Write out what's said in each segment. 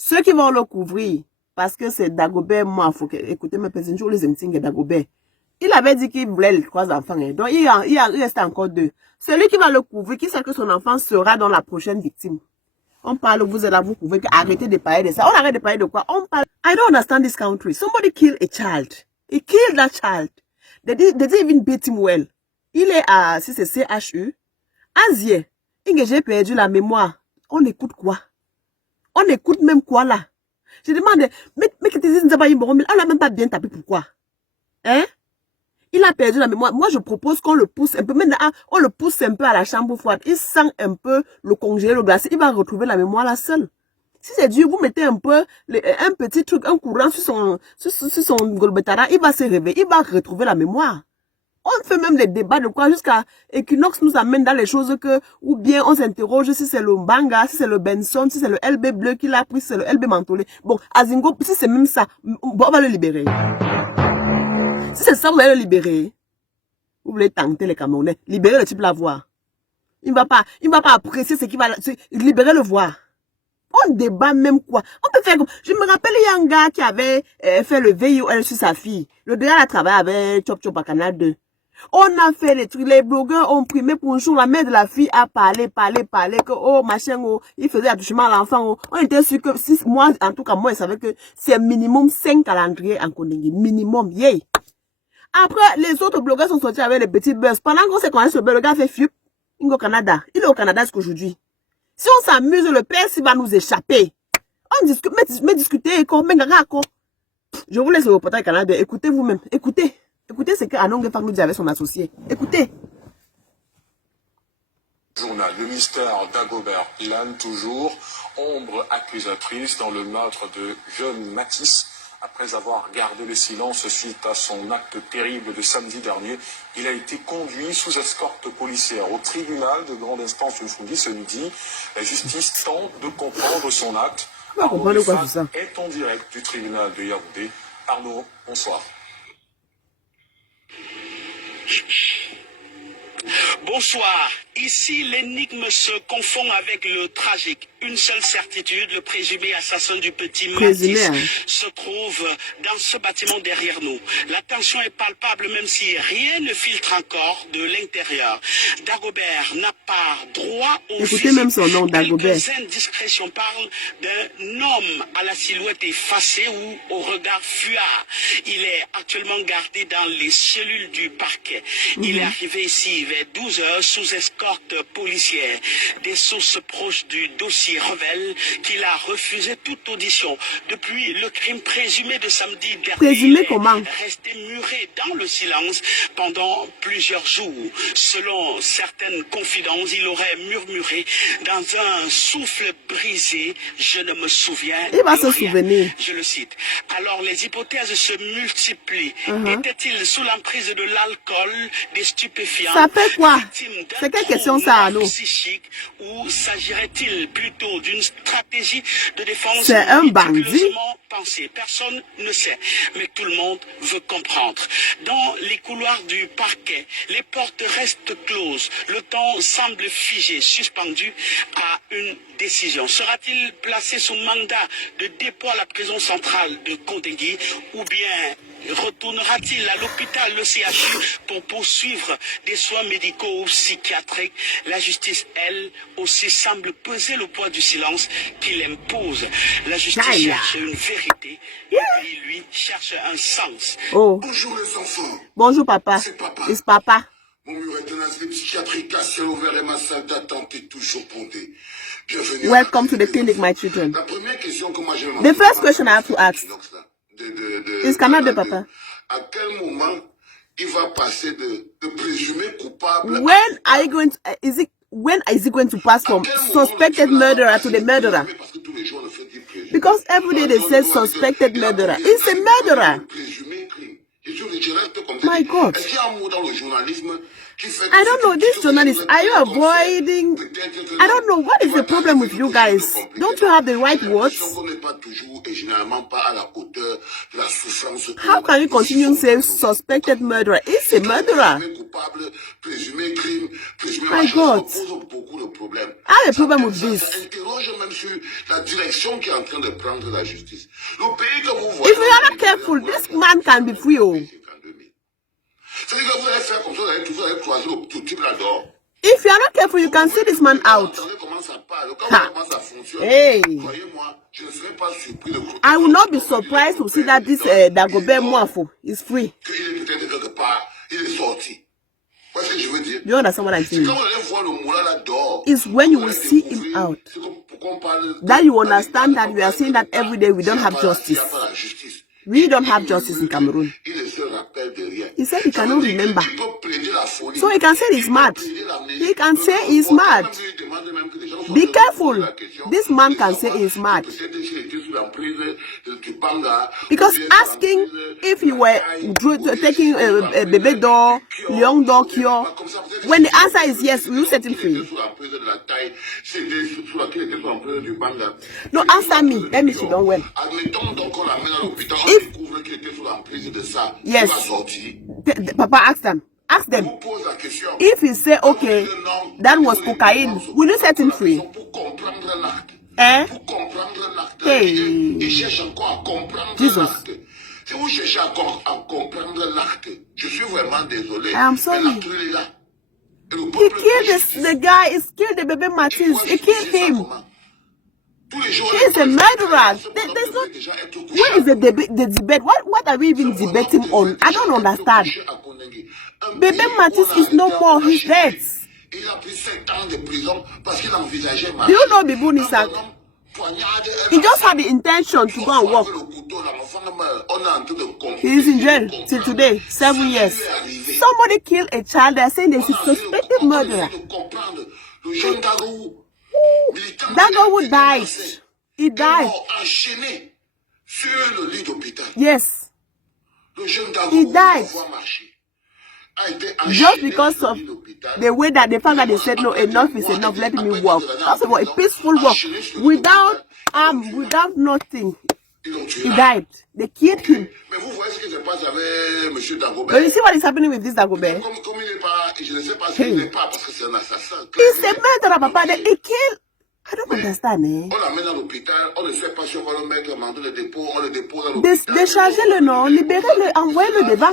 Ceux qui vont le couvrir, parce que c'est Dagobert, moi, faut que, écoutez, mes petits jours, les amis, Dagobert. Il avait dit qu'il voulait les 3 enfants, hein. Donc il reste encore 2. Celui qui va le couvrir, qui sait que son enfant sera dans la prochaine victime. On parle, vous êtes là, vous pouvez arrêter de parler de ça. On arrête de parler de quoi? On parle. I don't understand this country. Somebody killed a child. He killed that child. They didn't even beat him well. Il est à, si c'est CHU, Asie. J'ai perdu la mémoire. On écoute quoi? On écoute même quoi là? Je demande, mais que tu dis, on l'a même pas bien tapé, pourquoi? Hein? Il a perdu la mémoire. Moi, je propose qu'on le pousse un peu. Maintenant, on le pousse un peu à la chambre froide. Il sent un peu le congelé, le glacé. Il va retrouver la mémoire là seul. Si c'est dur, vous mettez un peu, un petit truc, un courant sur son golbetara. Il va se réveiller. Il va retrouver la mémoire. On fait même des débats de quoi jusqu'à Equinox nous amène dans les choses que, ou bien on s'interroge si c'est le Mbanga, si c'est le Benson, si c'est le LB bleu qu'il a pris, si c'est le LB mentholé. Bon, Azingo, si c'est même ça, on va le libérer. Si c'est ça, vous allez le libérer. Vous voulez tenter les Camerounais. Libérer le type la voir. Il ne va pas apprécier ce qu'il va... Libérer le voir. On débat même quoi. On peut faire comme... Je me rappelle, il y a un gars qui avait fait le VIOL sur sa fille. Le gars a travaillé avec Chop Chop à Canal 2. On a fait les trucs. Les blogueurs ont primé pour un jour. La mère de la fille a parlé. Que, oh, machin, oh, il faisait attouchement à l'enfant. Oh. On était sûr que, si, moi, en tout cas, moi, je savais que c'est minimum 5 calendriers en Kondengi. Minimum, yay. Après, les autres blogueurs sont sortis avec les petits buzz. Pendant qu'on s'est connecté sur le gars fait fup. Il est au Canada. Il est au Canada jusqu'aujourd'hui. Si on s'amuse, le père, il va nous échapper. On discute, mais discuter, je vous laisse le reportage Canada. Écoutez vous-même. Écoutez. Écoutez ce qu'Anong Fang nous dit avec son associé. Écoutez. Journal, le mystère d'Agobert plane toujours, ombre accusatrice dans le meurtre de jeune Matisse. Après avoir gardé le silence suite à son acte terrible de samedi dernier, il a été conduit sous escorte policière au tribunal de grande instance de Fundi ce midi. La justice tente de comprendre son acte. Arnaud est en direct du tribunal de Yaoundé. Arnaud, bonsoir. Bonsoir. Ici, l'énigme se confond avec le tragique. Une seule certitude, le présumé assassin du petit Matisse se trouve dans ce bâtiment derrière nous. La tension est palpable même si rien ne filtre encore de l'intérieur. Dagobert n'a pas droit au Écoutez même son nom, Dagobert. Quelques indiscrétions parlent d'un homme à la silhouette effacée ou au regard fuyard. Il est actuellement gardé dans les cellules du parquet. Il est arrivé ici vers 12 heures sous escorte policière. Des sources proches du dossier révèlent qu'il a refusé toute audition. Depuis le crime présumé de samedi dernier, présumé comment? Resté muré dans le silence pendant plusieurs jours. Selon certaines confidences, il aurait murmuré dans un souffle brisé. Je ne me souviens il va de se rien. souvenir. Je le cite. Alors les hypothèses se multiplient. Était-il sous l'emprise de l'alcool, des stupéfiants? Ça fait quoi? C'est quelle question ça, Arnaud? Psychique, ou s'agirait-il plutôt d'une stratégie de défense? C'est un bandit? Pensée. Personne ne sait, mais tout le monde veut comprendre. Dans les couloirs du parquet, les portes restent closes. Le temps semble figé, suspendu à une décision. Sera-t-il placé sous mandat de dépôt à la prison centrale de Kondengi ou bien retournera-t-il à l'hôpital, le CHU, pour poursuivre des soins médicaux ou psychiatriques? La justice, elle aussi, semble peser le poids du silence qu'il impose. La justice cherche une vérité et puis lui cherche un sens. Oh. Bonjour les enfants. Bonjour papa. C'est papa. C'est papa. Mon mur est un asile psychiatrique à ciel ouvert et ma salle d'attente est toujours bondée. Bienvenue. Welcome to the clinic, my children. La première question que moi j'ai... The first question I have to ask is Canada, papa. À quel moment il va passer de présumé coupable? When are you going to, when is it going to pass from suspected murderer to the murderer? Because every day they say suspected murderer. It's a murderer. actes comme ça. My God. Est-ce qu'il y a un mot dans le journalisme qui fait que I don't know, this journalist, are you avoiding? I don't know, what is the problem with you guys? Don't you have the right words? On n'est pas toujours et généralement pas à la hauteur de la souffrance. How can you continue saying suspected murderer? It's a murderer. Présumé coupable, présumé crime, présumé My machin, God. ça pose beaucoup de problèmes. I have a problem with Ça this. interroge même sur la direction qui est en train de prendre la justice. Le pays que vous voyez... If you are not careful, this man can be free. Oh. C'est-à-dire que vous allez faire comme ça, vous allez croiser le type là-dehors. If you are not careful, you can see this man out. Attendez comment ça parle, Ha. comment ça fonctionne. Hey. Croyez-moi, je ne serais pas surpris de I will not be surprised to see that this Dagobert Mwafo is free. qu'il est peut-être quelque part, il est sorti. Vous voyez ce que je veux dire? Do you understand what I'm C'est saying? quand vous allez voir le moulin là-dehors. It's when you vous will allez see découvrir him out ce que- pourquoi on parle that you understand that we are saying that every day we don't have Il n'y justice. a pas la justice. We don't have justice in Cameroon. Il ne se rappelle de rien. He said he Ça cannot veut dire que remember. il peut plaider la folie. So he can say he's mad. Plaider l'amnésie. He can say he's mad. Il demande même que les gens soient Be en train de careful. poser la question. This man can Et say savoir he's mad. si peut-être s'il était sous l'emprise du Banga, Because ou bien sous asking l'emprise if you were ou bien taking sous a l'emprise baby doll, Kyo, young dog ou bien cure, comme ça, peut-être when the si answer is yes, will you set him il était free? sous l'emprise de la taille, s'il était sous laquelle il était sous l'emprise du Banga. No, answer me. Let me sit down well. Admettons donc qu'on l'amène à l'hôpital, on If- découvre qu'il était sous l'emprise de ça. Yes. Il va sortir. Papa, ask them. Ask them. Vous pose la question. If he say, okay, that was cocaine, will you set him free? Pour comprendre l'acte. Eh? Pour comprendre l'acte. Hey. Il cherche encore à comprendre Jesus. l'acte. Si vous cherchez à comprendre l'acte, je suis vraiment désolé. I am sorry. Mais l'acte, il est là. Et le He peuple killed veut this, the guy, he killed the baby Martins. Pourquoi He killed justifier ça him. comment? Tous les jours, He is a murderer. There's no, where is the debate? What are we even debating on? I don't understand. Baby Matisse is no more. He's dead. Il a pris 7 ans de prison parce qu'il envisageait Do you know Bibu Nisak? He just had the intention to go and work. He is in jail till today, 7 years. Somebody killed a child. They're saying there's a suspected murderer. Dagobu died. He died. Enchaîné sur le lit d'hôpital. Yes. Le jeune He Dagobu died. a été Just enchaîné because sur of le lit d'hôpital. the way that the fact that they said no, enough is enough, let me work. That's about a peaceful work. Without nothing. Ils l'ont tué He là. died. They killed him. Mais vous voyez ce qui se passe avec M. Dagobert. But you see what is happening with this Dagobert? Comme il n'est pas, je ne sais pas s'il n'est pas parce que c'est un assassin. He's a murderer, Papa. He killed. I don't understand, eh? On l'amène à l'hôpital, on ne sait pas si on va le mettre en mandat de dépôt, on le dépose à Des- l'hôpital. Déchargez le nom, libérez-le, envoyez-le devant.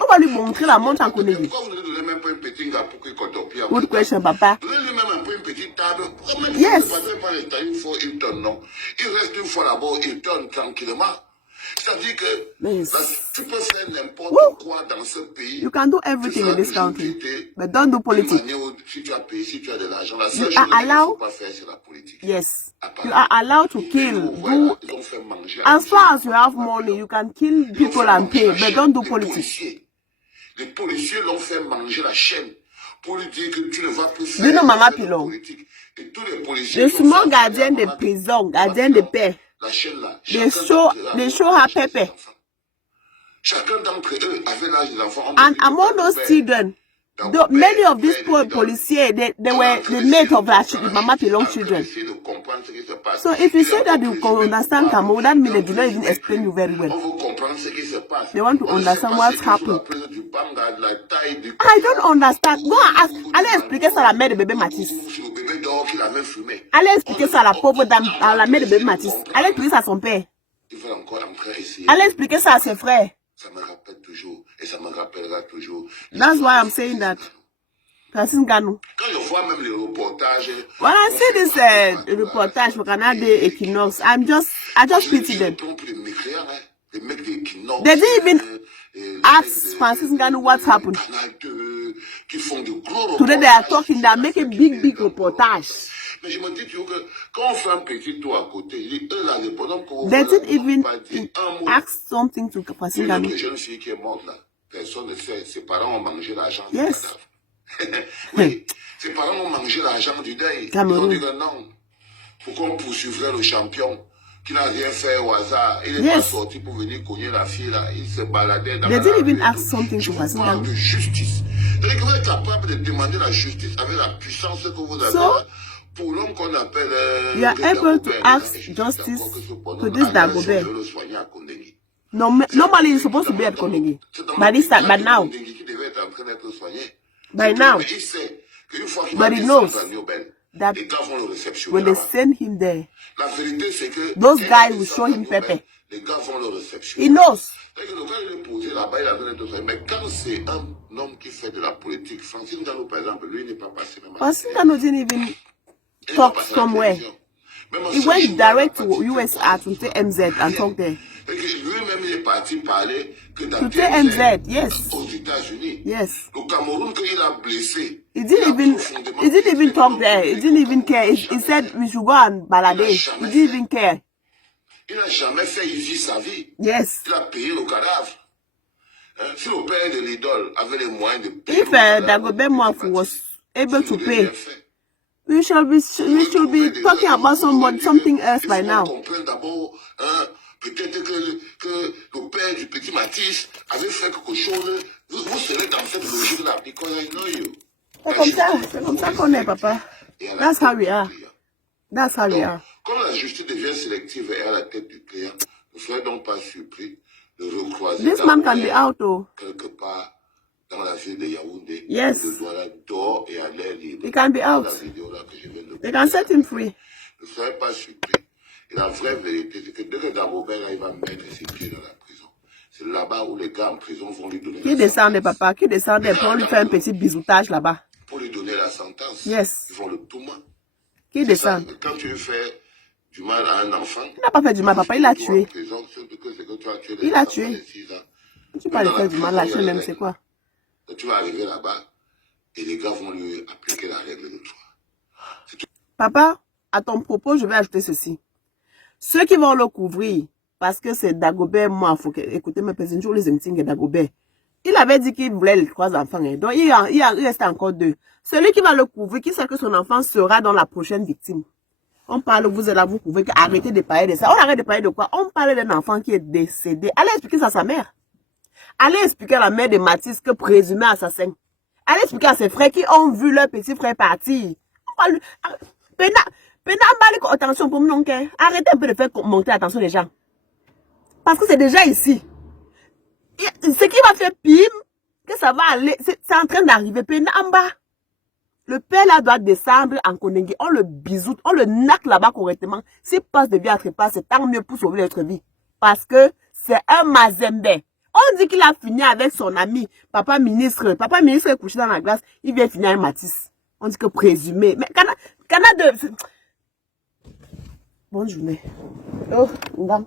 On va lui montrer la montre en Konegi. Pourquoi vous ne donnez même pas une petite gars pour qu'il cotopie? Good question, Papa. Donnez-lui même un peu une petite table. Même Yes. si vous ne passez pas les temps, une fois, il donne, non. Il reste une fois là-bas, il donne tranquillement. C'est-à-dire que Mais- là, tu peux faire n'importe Woo. quoi dans ce pays. You can do everything in this country, but don't do politics. Si tu as payé, si tu as de l'argent, la You seule chose are qu'il ne faut allowed- pas faire, c'est la politique. Yes. You are allowed to kill. Do, Ils ont fait manger as far as you have money, you can kill people and pay, but don't do politics. Les policiers l'ont fait manger la chaîne pour lui dire que tu ne vas plus faire You know Mama de Pilon? politique. Et tous les policiers The qui ont small fait guardian de Mama prison, Pilon, guardian de paix, la chaîne là, they show her pepper. Chacun d'entre eux avait l'âge des enfants. And among those children, many of these poor policiers, they were the mate of the Mama Pilon children. So if you say that you can understand Cameroon, that means they do not even explain you very well. They want to understand what's happening. I don't understand. Go and ask. Allez expliquer ça à la mère de bébé Matisse. Allez expliquer ça à la pauvre dame, à la mère de bébé Matisse. Allez expliquer ça à son père. Allez expliquer ça à ses frères. Ça me rappelle toujours, et ça me rappellera toujours. That's why I'm saying that. Francis Ngannou. Quand je vois même les reportages, When I see this reportage for Canada Equinox, I just pity them. They didn't even ask Francis Ngannou what happened. Today they are talking, they are making big reportage. Mais je me dis toujours que quand on fait un petit tour à côté, eux là, les bonhommes qu'on They voit, didn't even pas dire un mot. ask something to Francis Une Ngannou. autre jeune fille qui est morte là, personne ne sait, ses parents ont mangé l'argent du Yes. cadavre. Oui, ses parents ont mangé l'argent du deuil. Ils ont Cameroun. dit que non, pour qu'on poursuivrait le champion, qui n'a rien fait au hasard. Il n'est pas sorti pour venir cogner la fille là. Il se baladait dans They la didn't rue. even ask something Je to vous parle Basingame. de justice. C'est-à-dire que vous êtes capable de demander la justice avec la puissance que vous avez là, pour l'homme qu'on appelle... You are able to ask justice to this Dagobert. Normally, you're supposed to be at Konegi. But now, by now, but he knows that when they send him there, those guys will show him Pepe. He knows. Mais quand c'est un homme qui fait de la politique, Francine Gallo, par exemple, lui n'est pas passé même à Francine Gallo didn't even talk somewhere. He went direct to USA to TMZ and talk there. Lui-même, il est parti parler que dans To TMZ, yes. aux États-Unis. Yes. Le Cameroun, qu'il a blessé. He didn't even talk there. He didn't even care. He said we should go and balade. He didn't even care. Il n'a jamais fait easy sa vie. Yes. Il a payé le cadavre. Si le père de l'idole avait les moyens de payer If Dagobert Moafu was able to pay, we should be talking about something else by now. Peut-être que le père du petit Matisse avait fait quelque chose. Vous serez dans cette logique-là. Because I know you. C'est comme ça qu'on est, papa. That's how we are. That's how we are. Comme la justice devient sélective et à la tête du client, ne soyez donc pas surpris de recroiser This man can be out, oh. quelque part dans la ville de Yaoundé. Yes. De Douala dehors et à l'air libre. He can be out. They can set him free. Ne soyez pas surpris. Et la vraie vérité, c'est que dès que Dagobert il va mettre ses pieds dans la prison, c'est là-bas où les gars en prison vont lui donner Qui descendait, papa? Qui descendait pour lui faire un petit bisoutage là-bas? Pour lui donner la sentence. Yes. Ils font le tourment. Qui descend? Quand tu fais du mal à un enfant... Il n'a pas fait du mal, papa. Il l'a tué. Il a tué. Tu parles de faire du mal, la chaîne même, c'est quoi? Tu vas arriver là-bas et les gars vont lui appliquer la règle de toi. Papa, à ton propos, je vais ajouter ceci. Ceux qui vont le couvrir, parce que c'est Dagobert, moi, il faut écouter mes petits jours, les intimes de Dagobert. Il avait dit qu'il voulait les 3 enfants. Hein. Donc, il reste encore 2. Celui qui va le couvrir, qui sait que son enfant sera dans la prochaine victime. On parle, vous êtes là, vous pouvez arrêter de parler de ça. On arrête de parler de quoi? On parle d'un enfant qui est décédé. Allez expliquer ça à sa mère. Allez expliquer à la mère de Matisse que présumé assassin. Allez expliquer à ses frères qui ont vu leur petit frère partir. On parle... Attention pour mon cœur. Arrêtez un peu de faire monter l'attention des gens. Parce que c'est déjà ici. Ce qui va faire pire, que ça va aller, c'est en train d'arriver. En bas. Le père là doit descendre en Konegi. On le bisoute, on le naque là-bas correctement. S'il passe de vie à trépas, c'est tant mieux pour sauver notre vie. Parce que c'est un mazembe. On dit qu'il a fini avec son ami, papa ministre. Papa ministre est couché dans la glace. Il vient finir avec Matisse. On dit que présumé. Mais Canada. Bonne journée. Oh, madame.